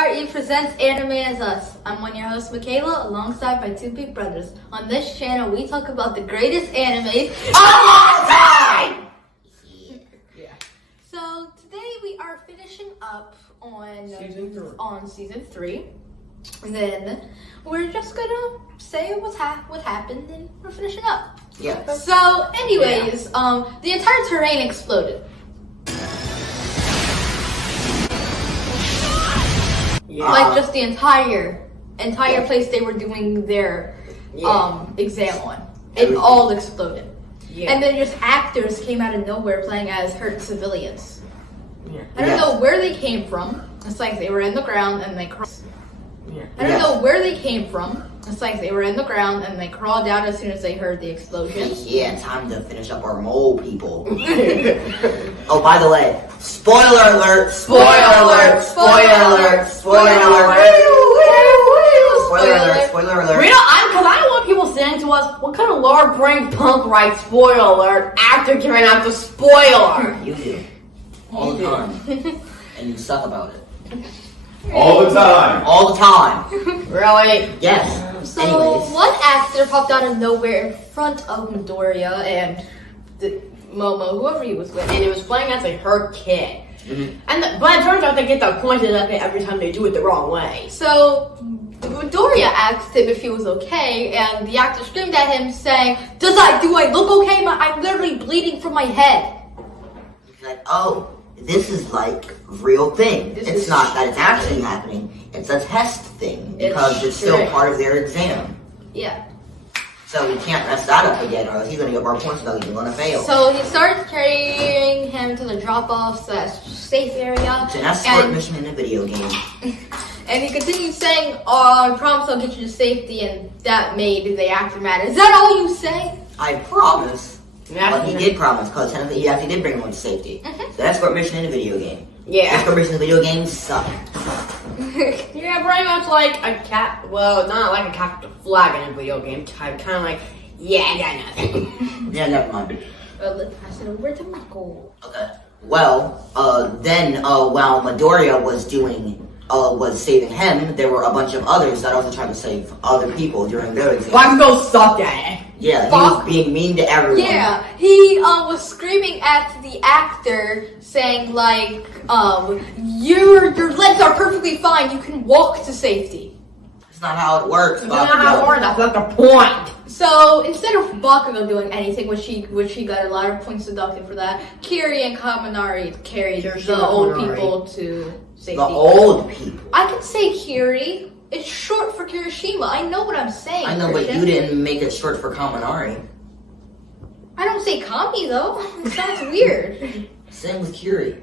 RE presents Anime as Us. I'm one of your hosts, Mikayla, alongside my two big brothers. On this channel, we talk about the greatest animes of all time! Yeah. So, today we are finishing up on season 3. And then we're just gonna say what happened and we're finishing up. Yeah. So, anyways, the entire terrain exploded. Yeah. Like just the entire place they were doing their exam on. It all exploded. Yeah. And then just actors came out of nowhere playing as hurt civilians. Yeah. I don't know where they came from. It's like they were in the ground and they crawled. Yeah. I don't know where they came from. It's like they were in the ground and they crawled out as soon as they heard the explosion. Yeah, time to finish up our mole people. Oh, by the way, spoiler alert! Spoiler alert! Spoiler alert! Spoiler alert! Spoiler alert! Spoiler alert! Because I don't want people saying to us, "What kind of large-brained punk writes spoiler alert after giving out the spoiler?" You do all the time, and you suck about it. All the time. All the time. Really? Yes. So Anyways. one actor popped out of nowhere in front of Midoriya and Momo, whoever he was with, And it was playing as her kid. Mm-hmm. But it turns out they get the pointed at it every time they do it the wrong way. So Midoriya asked him if he was okay, and the actor screamed at him saying, do I look okay? I'm literally bleeding from my head. He's like, oh, this is like real thing. It's not that it's actually happening. It's a test thing because it's still part of their exam. Yeah. So we can't mess that up again, or else he's gonna get more points than he's gonna fail. So he starts carrying him to the drop-off safe area. It's an escort mission in a video game. And he continues saying, "Oh, I promise I'll get you to safety," and that made the actor mad. Is that all you say? I promise. Yeah. But he did promise, because technically he actually did bring him to safety. So escort mission in a video game. Yeah. Escort mission in a video game suck. Yeah, pretty much like a cat. Well, not like a capture flag in a video game type. Kind of like, yeah, got nothing. Yeah, never mind. Let's pass it over to Michael. Okay. Well, then while Midoriya was saving him, there were a bunch of others that also tried to save other people during their exam. Why go suck at it? Yeah, he was being mean to everyone. Yeah, he was screaming at the actor, saying like, your legs are perfectly fine. You can walk to safety. That's not how it works. That's not how it works. That's not the point. So instead of Bakugo doing anything, which he got a lot of points deducted for that, Kiri and Kaminari carried the old people to safety. The old people. I can say Kiri. It's short for Kirishima. I know what I'm saying. I know, but you didn't make it short for Kaminari. I don't say Kami though. It sounds weird. Same with Kiri.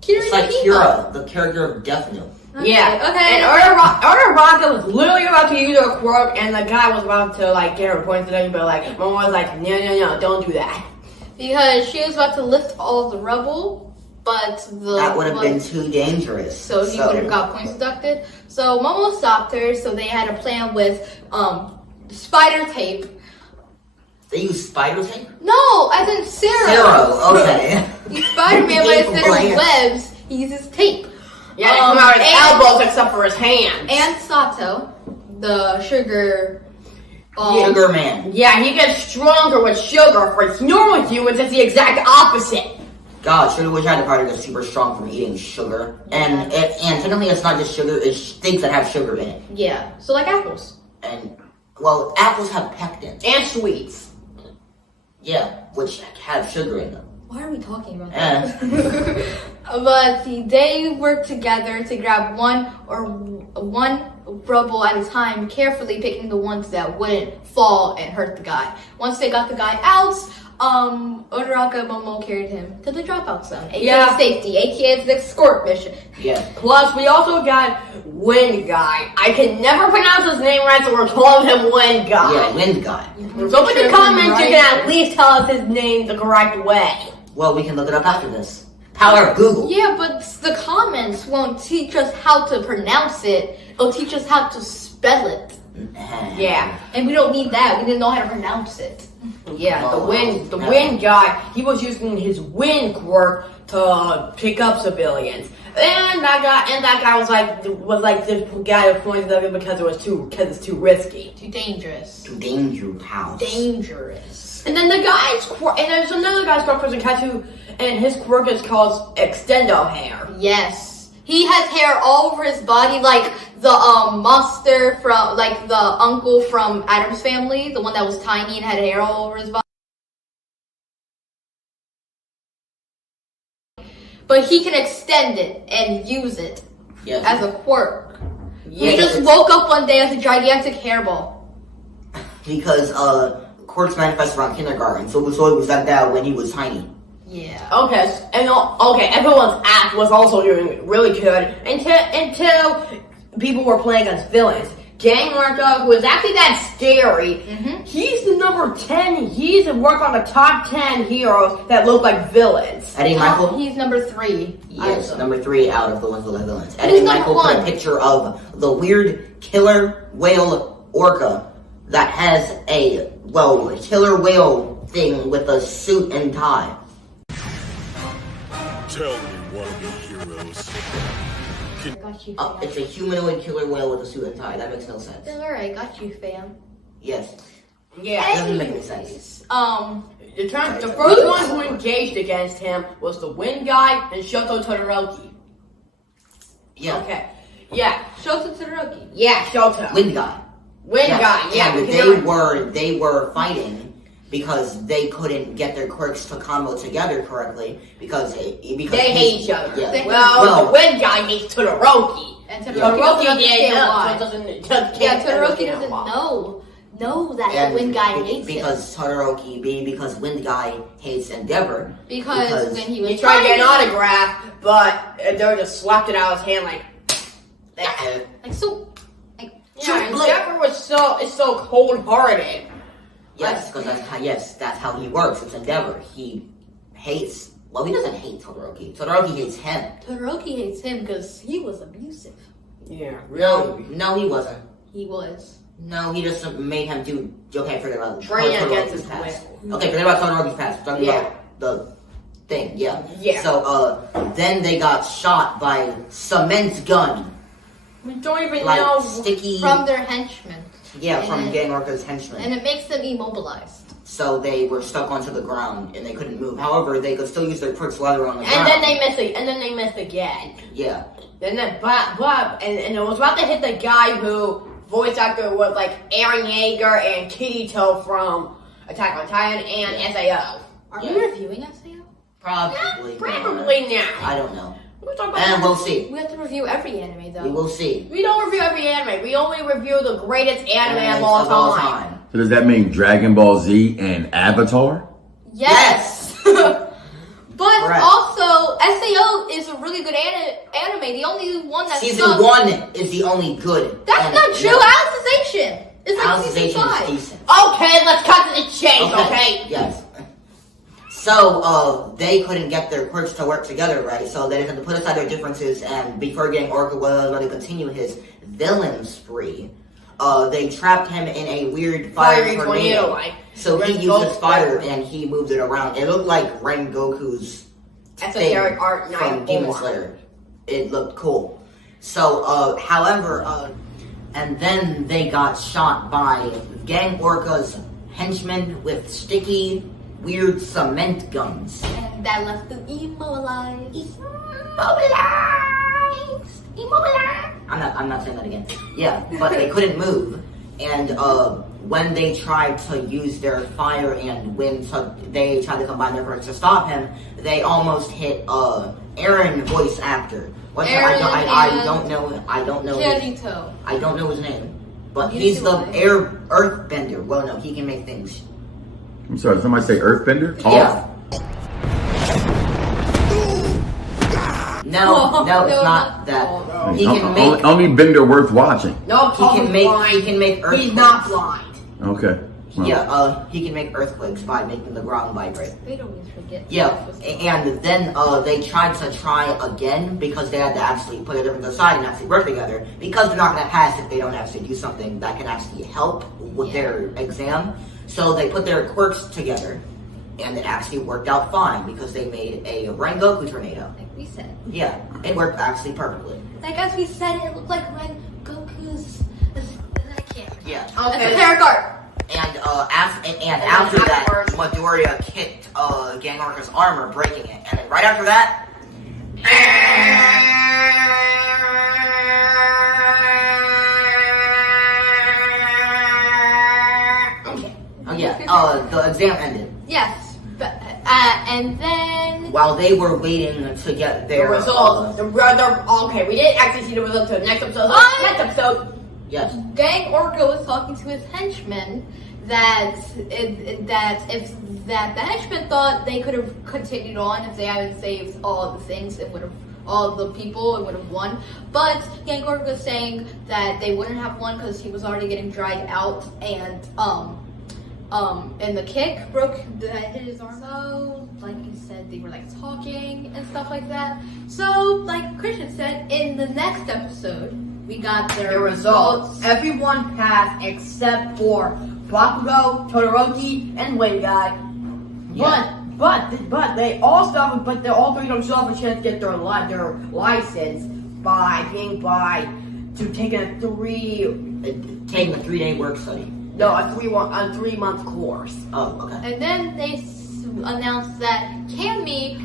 Kiri It's like Kira, the character of Death Note. Yeah. Okay. And Orga was literally about to use her quirk, and the guy was about to like get her points, but like Momo was like, no, don't do that. Because she was about to lift all the rubble, but that would have been too dangerous. So he would have got points deducted. So Momo stopped her. So they had a plan with spider tape. They use spider tape? No, as in Zero. Zero, okay. He's Spider-Man, but instead of webs, he uses tape. Yeah, they come out his elbows except for his hands. And Sato, the sugar. Sugar man. Yeah, he gets stronger with sugar. For normal humans, it's the exact opposite. God, sugar wish I had a party that's super strong from eating sugar. And technically it's not just sugar, it's things that have sugar in it. Yeah, so like apples. And, well, apples have pectin. And sweets. Yeah, which have sugar in them. Why are we talking about that? But they worked together to grab one rubble at a time, carefully picking the ones that wouldn't fall and hurt the guy. Once they got the guy out, Orca and Momo carried him to the dropout zone, aka safety, aka the escort mission. Yeah. Plus, we also got Wind Guy. I can never pronounce his name right, so we're calling him Wind Guy. Yeah, Wind Guy. So in the comments, you can at least tell us his name the correct way. Well, we can look it up after this. However, Google. Yeah, but the comments won't teach us how to pronounce it. It'll teach us how to spell it. Yeah. And we don't need that. We didn't know how to pronounce it. Yeah, the wind guy, he was using his wind quirk to pick up civilians. And that guy was like this guy who pointed at him because it's too risky. Too dangerous. To danger house. Dangerous. And then there's another guy's quirk person Katu, and his quirk is called extendo hair. Yes. He has hair all over his body, like the monster from, like the uncle from Adam's Family, the one that was tiny and had hair all over his body. But he can extend it and use it as a quirk. Yeah, He just woke up one day as a gigantic hairball. Because Quirks manifested around kindergarten, so it was like that when he was tiny. Yeah. Okay, everyone's act was also doing really good until people were playing as villains. Gang Orca, who is actually that scary, he's the number 10. He's worked on the top 10 heroes that look like villains. Eddie Michael? He's number 3. Yes, number 3 out of the ones that look like villains. Eddie Michael put a picture of the weird killer whale Orca that has a, killer whale thing with a suit and tie. Tell me, wannabe heroes. I got you. It's a humanoid killer whale with a suit and tie. That makes no sense. Alright, got you, fam. Yes. Yeah. It doesn't make any sense. The first one who engaged against him was the Wind Guy and Shoto Todoroki. Yeah. Okay. Yeah. Shoto Todoroki. Yeah, Shoto. Wind Guy. Wind Guy, yeah. And they were fighting because they couldn't get their quirks to combo together correctly because they hate each other. Yeah. The Wind Guy hates Todoroki. And Todoroki doesn't understand why. Todoroki Yeah, doesn't know that the Wind Guy hates because him. Because Wind Guy hates Endeavor. Because when he was he tried to get an autograph, but they just slapped it out of his hand like so. Yeah, Endeavor was so cold-hearted. Yes, because that's how he works. It's Endeavor. He hates. Well, he doesn't hate Todoroki. Todoroki hates him. Todoroki hates him because he was abusive. Yeah, really. No, he wasn't. He was. No, he just made him do. Okay, forget about Train against Todoroki's his past. will. Okay, forget about Todoroki's past. We're talking about the thing. Yeah. Yeah. So then they got shot by cement gun. We don't even Like know. sticky. From their henchmen. Yeah, from And- Gang Orca's henchmen. And it makes them immobilized. So they were stuck onto the ground and they couldn't move. However, they could still use their quirks while they were on the And ground. then they missed again. Yeah. And then and it was about to hit the guy who voice actor was like Aaron Yeager and Kirito from Attack on Titan and SAO. Are we reviewing SAO? Probably. Probably now. I don't know. We'll talk about And that. we'll see. We have to review every anime though. We will see. We don't review every anime. We only review the greatest anime of all time. So does that mean Dragon Ball Z and Avatar? Yes. But Correct. also, SAO is a really good anime. The only one that Season sucks. 1 is the only good. That's anime. not true. No. Alicization. It's like season Alicization 5. is decent. Okay, let's cut to the chase, okay? Yes. So, they couldn't get their quirks to work together, right? So they had to put aside their differences, and before Gang Orca was going to continue his villain spree, they trapped him in a weird fiery tornado. Like, So he used his fire and he moved it around. It looked like Rengoku's esoteric art from Demon Slayer. It looked cool. So, however, and then they got shot by Gang Orca's henchmen with sticky, weird cement guns. And that left them immobilized. Immobilized. I'm not saying that again. Yeah, but they couldn't move. And when they tried to use their fire and wind, so they tried to combine their quirks to stop him. They almost hit Aaron voice actor. What's Aaron I don't know Kirito. I don't know his name, but You he's do the what? Earthbender. Well, no, he can make things. I'm sorry, did somebody say Earthbender? Yeah. No, it's not that. He can make. Only Bender worth watching. No, He can make earthquakes. He's not blind. Okay. Well, Yeah, he can make earthquakes by making the ground vibrate. They always forget. Yeah, and then they tried to try again because they had to actually put a different aside and actually work together because they're not going to pass if they don't actually do something that can actually help with their exam. So they put their quirks together And it actually worked out fine because they made a Rengoku tornado. Like we said. Yeah, it worked actually perfectly. Like as we said, it looked like Rengoku's. I can't. Yeah. That's a pair of guard. And after that, Midoriya kicked Gang Orca's armor, breaking it. And then right after that, the exam ended. Yes, but, and then While they were waiting to get The their results. Okay, we didn't actually see the results until next episode. Next episode. yes. Gang Orca was talking to his henchmen that the henchmen thought they could have continued on if they hadn't saved all the things. It would have all the people. It would have won. But Gang Orca was saying that they wouldn't have won because he was already getting dragged out and the kick hit his arm. So, like you said, they were like talking and stuff like that. So, like Christian said, in the next episode, we got their results. Everyone passed except for Bakugo, Todoroki, and Winguy. Yeah. But they all three of them still have a chance to get their license taking Taking a 3-day work study. a 3-month course. Oh, okay. And then they announced that the Cammy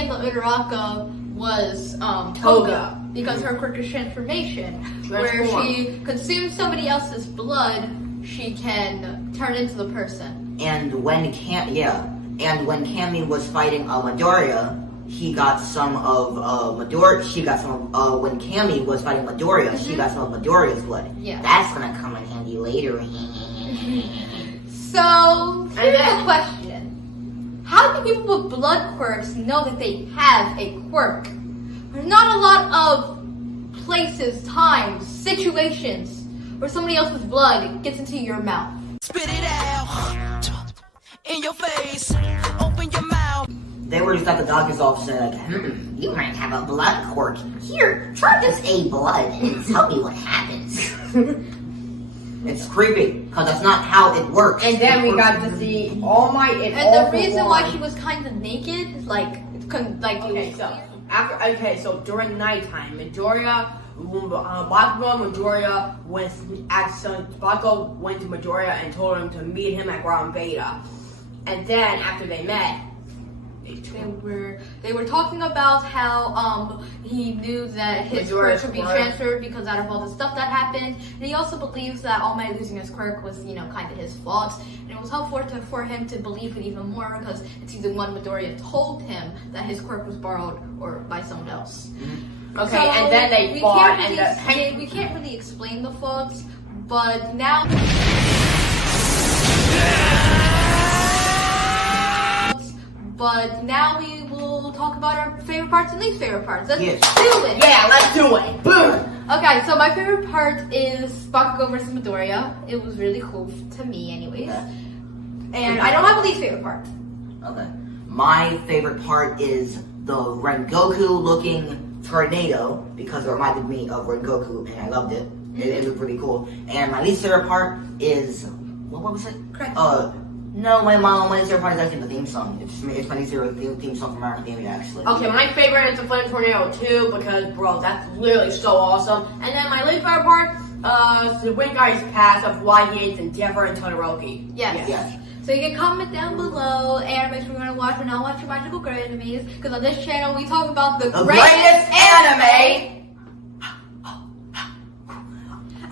and the Uraraka was Toga because her quirk is transformation, where she consumes somebody else's blood, she can turn into the person. And when Cammy was fighting Midoriya, he got some of Midoriya. She got some when Cammy was fighting Midoriya. She got some of Midoriya's blood. Yeah. That's gonna come in handy later. So here's a question: how do people with blood quirks know that they have a quirk? There's not a lot of places, times, situations where somebody else's blood gets into your mouth. Spit it out in your face. Open your mouth. They were just at the doctor's office and like, you might have a blood quirk. Here, try this A blood and tell me what happens. It's creepy, because that's not how it works. And then we got to see All Might and And the reason why she was kind of naked, so during nighttime, Bakugo and Midoriya Bakugo went to Midoriya and told him to meet him at Ground Beta. And then after they met, they were talking about how he knew that his quirk could be transferred because out of all the stuff that happened, and he also believes that All Might losing his quirk was kind of his fault, and it was helpful for him to believe it even more because in season 1 Midoriya told him that his quirk was borrowed or by someone else. Mm-hmm. okay, so and then they fought, we can't really explain the faults, but now. But now we will talk about our favorite parts and least favorite parts. Let's do it! Yeah, let's do it! Boom! Okay, so my favorite part is Bakugo versus Midoriya. It was really cool to me anyways. Okay. And I don't have a least favorite part. Okay. My favorite part is the Rengoku looking tornado because it reminded me of Rengoku and I loved it. It looked really cool. And my least favorite part is what was it? Correct. No, my least favorite part is actually the theme song. It's my least favorite theme song from American Family actually. Okay, my favorite is the Flame Tornado 2 because, bro, that's literally so awesome. And then my least favorite part, the Winguy's past of why he hates Endeavor and Todoroki. Yes. So you can comment down below animes we're going to watch or not watch your magical girl animes. Because on this channel we talk about the greatest anime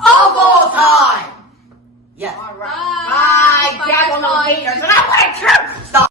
of all time! Yes. Alright. Bye. Dabble no haters. And I want to stop.